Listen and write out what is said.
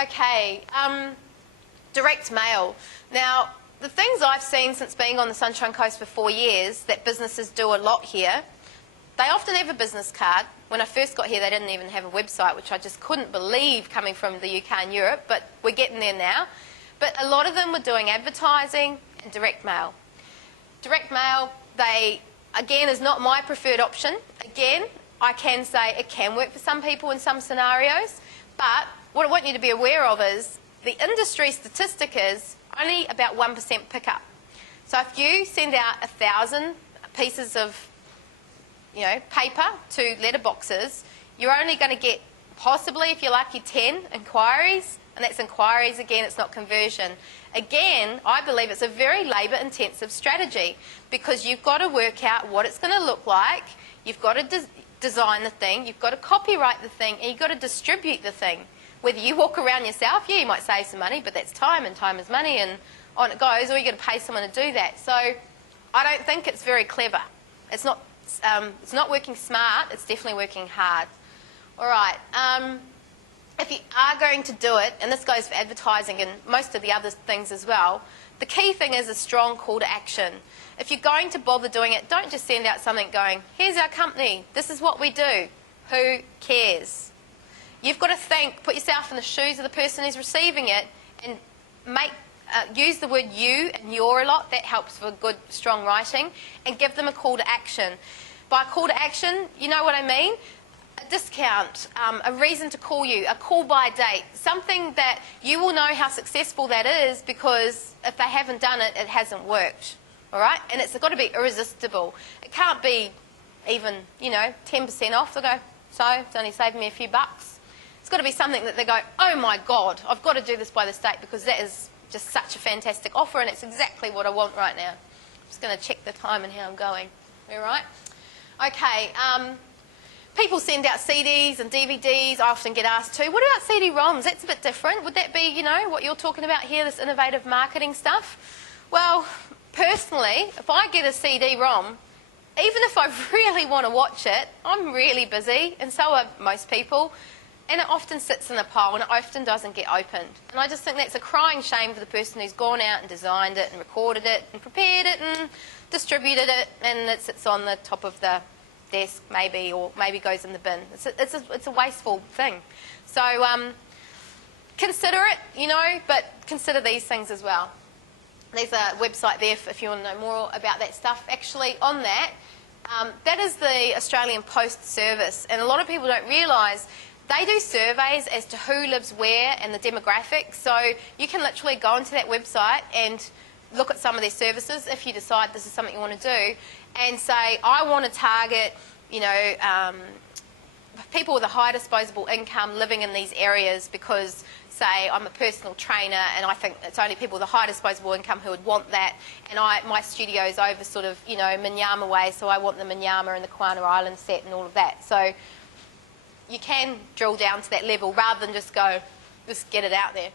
Okay, direct mail. Now, the things I've seen since being on the Sunshine Coast for 4 years that businesses do a lot here, they often have a business card. When I first got here, they didn't even have a website, which I just couldn't believe coming from the UK and Europe, but we're getting there now. But a lot of them were doing advertising and direct mail. Direct mail, again, is not my preferred option. Again, I can say it can work for some people in some scenarios, but what I want you to be aware of is the industry statistic is only about 1% pickup. So if you send out 1,000 pieces of paper to letterboxes, you're only going to get possibly, if you're lucky, 10 inquiries, and that's inquiries again, it's not conversion. Again, I believe it's a very labour-intensive strategy because you've got to work out what it's going to look like, you've got to design the thing, you've got to copyright the thing, and you've got to distribute the thing. Whether you walk around yourself, yeah, you might save some money, but that's time, and time is money, and on it goes, or you're going to pay someone to do that. So I don't think it's very clever. It's not working smart, it's definitely working hard. All right, if you are going to do it, and this goes for advertising and most of the other things as well, the key thing is a strong call to action. If you're going to bother doing it, don't just send out something going, here's our company, this is what we do. Who cares? You've got to think, put yourself in the shoes of the person who's receiving it and use the word you and your a lot. That helps for good, strong writing. And give them a call to action. By call to action, you know what I mean? A discount, a reason to call you, a call by date, something that you will know how successful that is because if they haven't done it, it hasn't worked. All right? And it's got to be irresistible. It can't be even, 10% off. They'll go, so it's only saving me a few bucks. It's got to be something that they go, oh my God, I've got to do this by the state because that is just such a fantastic offer and it's exactly what I want right now. I'm just going to check the time and how I'm going. All right? Okay, people send out CDs and DVDs. I often get asked too, what about CD-ROMs? That's a bit different. Would that be, what you're talking about here, this innovative marketing stuff? Well, personally, if I get a CD-ROM, even if I really want to watch it, I'm really busy, and so are most people. And it often sits in a pile and it often doesn't get opened. And I just think that's a crying shame for the person who's gone out and designed it and recorded it and prepared it and distributed it and it sits on the top of the desk maybe or maybe goes in the bin. It's a wasteful thing. So consider it, but consider these things as well. There's a website there if you want to know more about that stuff. Actually, on that, that is the Australian Post Service. And a lot of people don't realise they do surveys as to who lives where and the demographics. So you can literally go onto that website and look at some of their services if you decide this is something you want to do and say, I want to target, people with a high disposable income living in these areas because, say, I'm a personal trainer and I think it's only people with a high disposable income who would want that, and my studio's over sort of, Minyama way, so I want the Minyama and the Kawana Island set and all of that. So you can drill down to that level rather than just go, just get it out there.